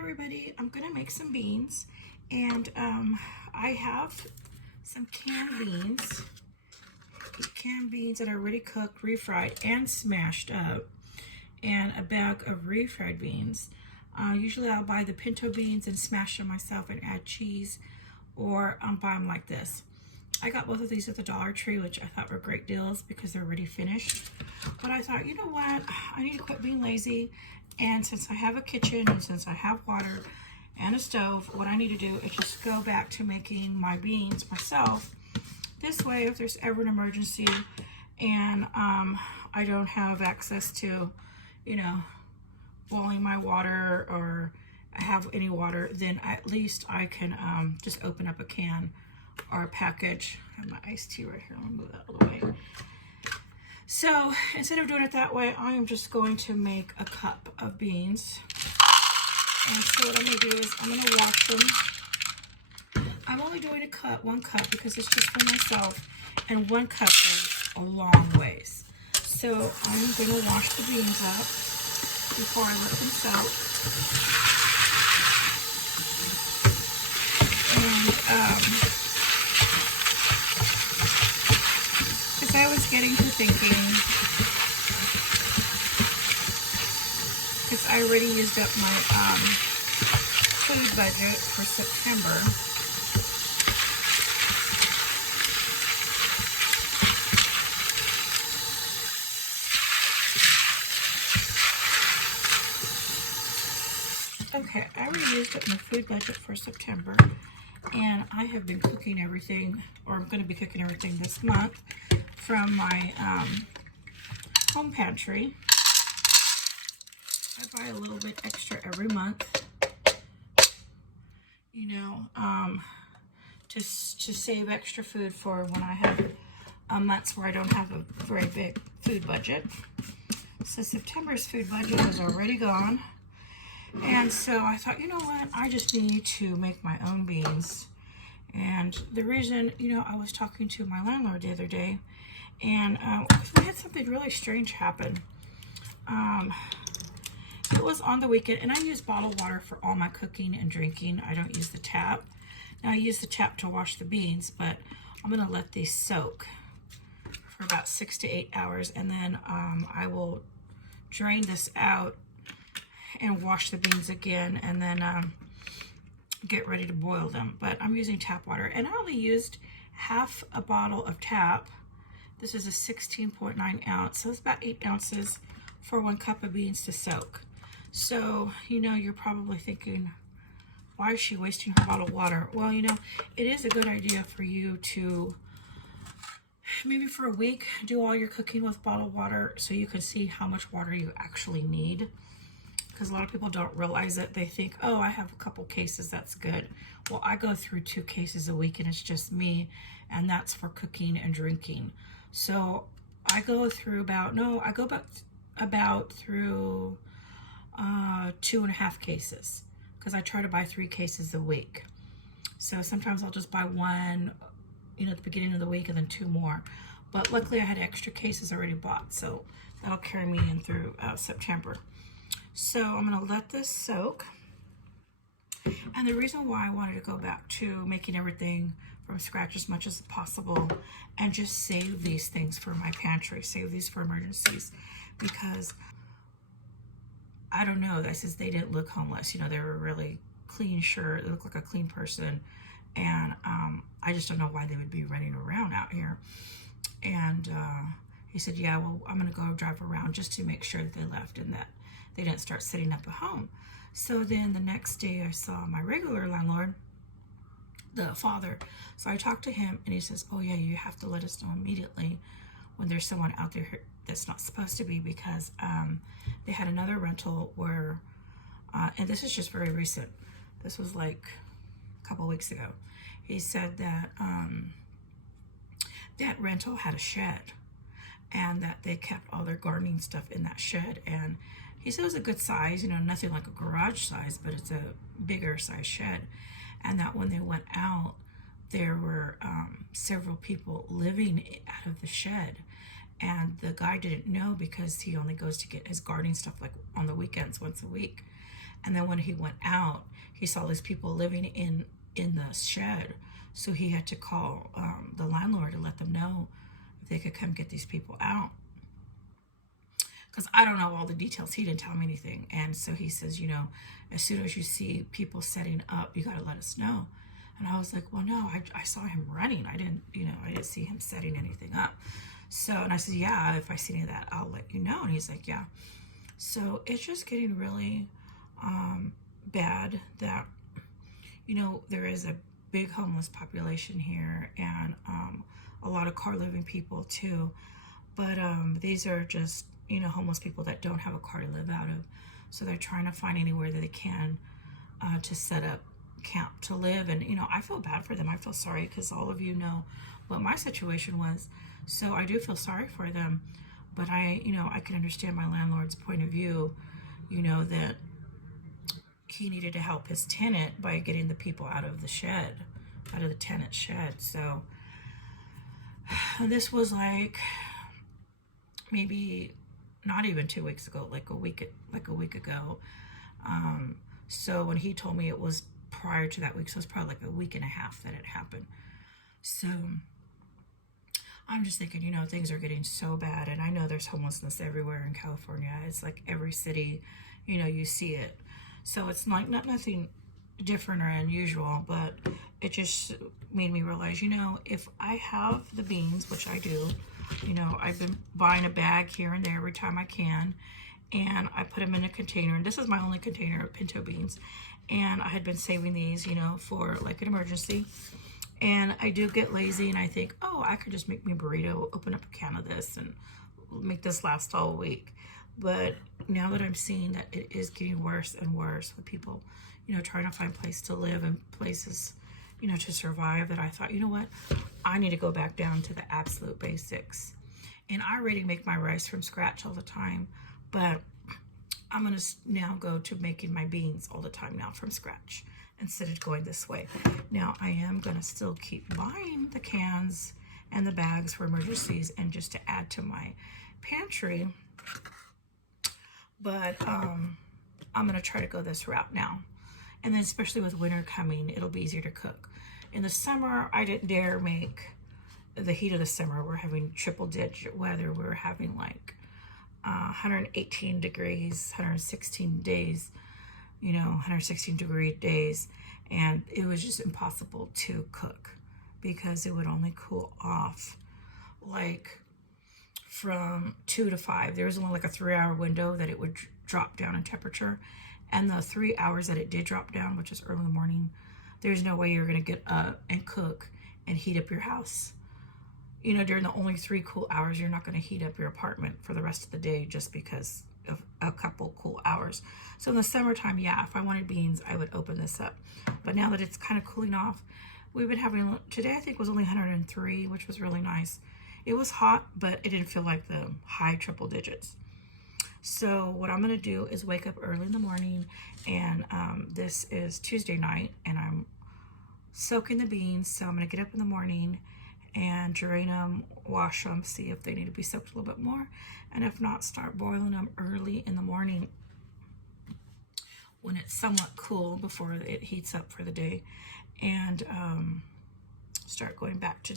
everybody, I'm gonna make some beans, and I have some canned beans that are already cooked, refried, and smashed up, and a bag of refried beans. Usually I'll buy the pinto beans and smash them myself and add cheese, or buy them like this. I got both of these at the Dollar Tree, which I thought were great deals because they're already finished. But I thought, you know what, I need to quit being lazy. And since I have a kitchen and since I have water and a stove, what I need to do is just go back to making my beans myself. This way, if there's ever an emergency and I don't have access to, boiling my water or have any water, then at least I can just open up a can or a package. I have my iced tea right here. Let me move that out of the way. So instead of doing it that way, I am just going to make a cup of beans. And so what I'm going to do is I'm going to wash them. I'm only doing one cup because it's just for myself, and 1 cup goes a long ways. So I'm going to wash the beans up before I let them soak. And because I was getting to thinking, because I already used up my food budget for September. Okay, I already used up my food budget for September, and I have been cooking everything, or I'm going to be cooking everything this month from my home pantry. I buy a little bit extra every month, to save extra food for when I have months where I don't have a very big food budget. So September's food budget is already gone. And so I thought, you know what, I just need to make my own beans. And the reason, I was talking to my landlord the other day, and we had something really strange happen. It was on the weekend, and I use bottled water for all my cooking and drinking. I don't use the tap. Now I use the tap to wash the beans, but I'm going to let these soak for about 6 to 8 hours, and then I will drain this out and wash the beans again, and then get ready to boil them. But I'm using tap water, and I only used half a bottle of tap. This is a 16.9 ounce, so it's about 8 ounces for 1 cup of beans to soak. So, you're probably thinking, why is she wasting her bottled water? Well, it is a good idea for you to, maybe for a week, do all your cooking with bottled water so you can see how much water you actually need. Because a lot of people don't realize it. They think, oh, I have a couple cases, that's good. Well, I go through 2 cases a week, and it's just me, and that's for cooking and drinking. So I go through about through 2.5 cases, because I try to buy 3 cases a week. So sometimes I'll just buy 1, at the beginning of the week, and then 2 more. But luckily I had extra cases already bought, so that'll carry me in through September. So I'm going to let this soak. And the reason why I wanted to go back to making everything from scratch as much as possible and just save these things for my pantry, save these for emergencies, because I don't know, this is, they didn't look homeless. They were really clean shirt. They look like a clean person. And I just don't know why they would be running around out here. And he said, yeah, well, I'm going to go drive around just to make sure that they left and that they didn't start setting up a home. So then the next day I saw my regular landlord, the father. So I talked to him, and he says, oh yeah, you have to let us know immediately when there's someone out there that's not supposed to be, because they had another rental where, and this is just very recent. This was like a couple weeks ago. He said that that rental had a shed, and that they kept all their gardening stuff in that shed. And he said it was a good size, nothing like a garage size, but it's a bigger size shed. And that when they went out, there were several people living out of the shed. And the guy didn't know, because he only goes to get his gardening stuff like on the weekends, once a week. And then when he went out, he saw these people living in the shed. So he had to call the landlord to let them know if they could come get these people out. Because I don't know all the details. He didn't tell me anything. And so he says, as soon as you see people setting up, you got to let us know. And I was like, well, no, I saw him running. I didn't see him setting anything up. So, and I said, yeah, if I see any of that, I'll let you know. And he's like, yeah. So it's just getting really bad that, there is a big homeless population here, and a lot of car living people too. But these are just, homeless people that don't have a car to live out of. So they're trying to find anywhere that they can to set up camp to live. And, I feel bad for them. I feel sorry because all of you know what my situation was. So I do feel sorry for them. But I can understand my landlord's point of view, that he needed to help his tenant by getting the people out of the shed, out of the tenant's shed. So this was like maybe not even 2 weeks ago, like a week ago. So when he told me it was prior to that week, so it's probably like a week and a half that it happened. So I'm just thinking, things are getting so bad, and I know there's homelessness everywhere in California. It's like every city, you see it. So it's like nothing different or unusual, but it just made me realize, if I have the beans, which I do, I've been buying a bag here and there every time I can, and I put them in a container, and this is my only container of pinto beans, and I had been saving these, for like an emergency. And I do get lazy and I think, oh, I could just make me a burrito, open up a can of this and make this last all week. But now that I'm seeing that it is getting worse and worse with people, trying to find a place to live and places, to survive, that I thought, what? I need to go back down to the absolute basics. And I already make my rice from scratch all the time, but I'm going to now go to making my beans all the time now from scratch, instead of going this way. Now, I am going to still keep buying the cans and the bags for emergencies and just to add to my pantry. But I'm going to try to go this route now. And then especially with winter coming, it'll be easier to cook. In the summer, I didn't dare make the heat of the summer. We're having triple digit weather. We're having like 118 degrees, 116 days, 116 degree days, and it was just impossible to cook because it would only cool off like from 2 to 5. There was only like a 3-hour window that it would drop down in temperature, and the 3 hours that it did drop down, which is early in the morning, there's no way you're gonna get up and cook and heat up your house. During the only 3 cool hours, you're not going to heat up your apartment for the rest of the day just because of a couple cool hours. So in the summertime, yeah, if I wanted beans, I would open this up. But now that it's kind of cooling off, we've been having, today I think was only 103, which was really nice. It was hot, but it didn't feel like the high triple digits. So what I'm going to do is wake up early in the morning, and this is Tuesday night, and I'm soaking the beans. So I'm going to get up in the morning and drain them, wash them, see if they need to be soaked a little bit more, and if not, start boiling them early in the morning when it's somewhat cool before it heats up for the day, and start going back to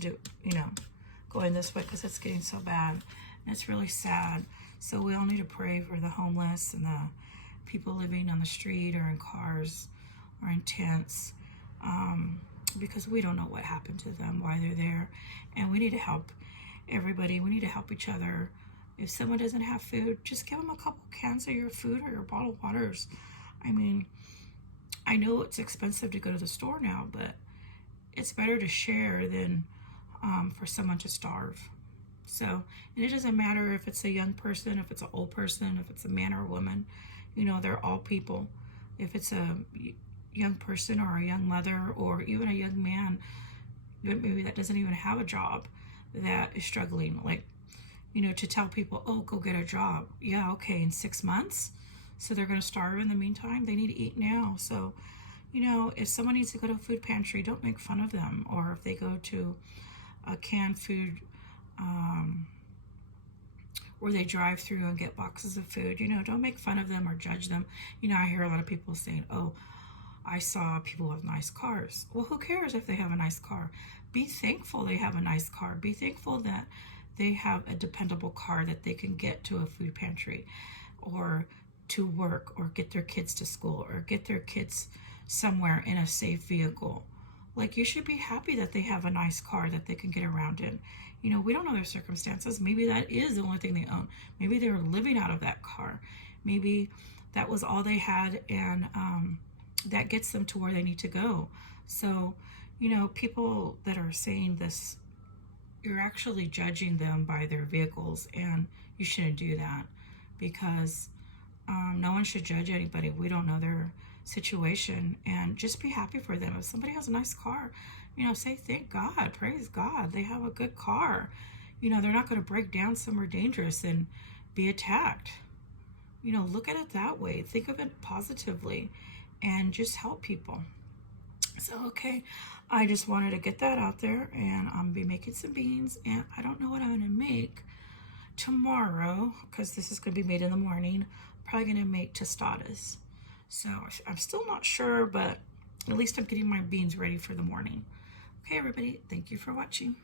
going this way because it's getting so bad and it's really sad. So we all need to pray for the homeless and the people living on the street or in cars or in tents, because we don't know what happened to them, why they're there, and we need to help everybody. We need to help each other. If someone doesn't have food, just give them a couple cans of your food or your bottled waters. I mean, I know it's expensive to go to the store now, but it's better to share than for someone to starve. So, and it doesn't matter if it's a young person, if it's an old person, if it's a man or a woman, they're all people. If it's a young person or a young mother or even a young man, maybe that doesn't even have a job, that is struggling, like, to tell people, oh, go get a job. Yeah, okay, in 6 months? So they're going to starve in the meantime? They need to eat now. So, if someone needs to go to a food pantry, don't make fun of them. Or if they go to a canned food or they drive through and get boxes of food. You know, don't make fun of them or judge them. You know, I hear a lot of people saying, oh, I saw people with nice cars. Well, who cares if they have a nice car? Be thankful they have a nice car. Be thankful that they have a dependable car that they can get to a food pantry or to work or get their kids to school or get their kids somewhere in a safe vehicle. Like, you should be happy that they have a nice car that they can get around in. You know, we don't know their circumstances. Maybe that is the only thing they own. Maybe they were living out of that car. Maybe that was all they had, and that gets them to where they need to go. So, you know, people that are saying this, you're actually judging them by their vehicles, and you shouldn't do that, because no one should judge anybody. We don't know their situation, and just be happy for them. If somebody has a nice car, you know, say thank God, praise God, they have a good car. You know, they're not going to break down somewhere dangerous and be attacked. You know, look at it that way. Think of it positively and just help people. So, okay, I just wanted to get that out there, and I'm gonna be making some beans, and I don't know what I'm gonna make tomorrow because this is gonna be made in the morning. I'm probably gonna make tostadas. So I'm still not sure, but at least I'm getting my beans ready for the morning. Okay, everybody, thank you for watching.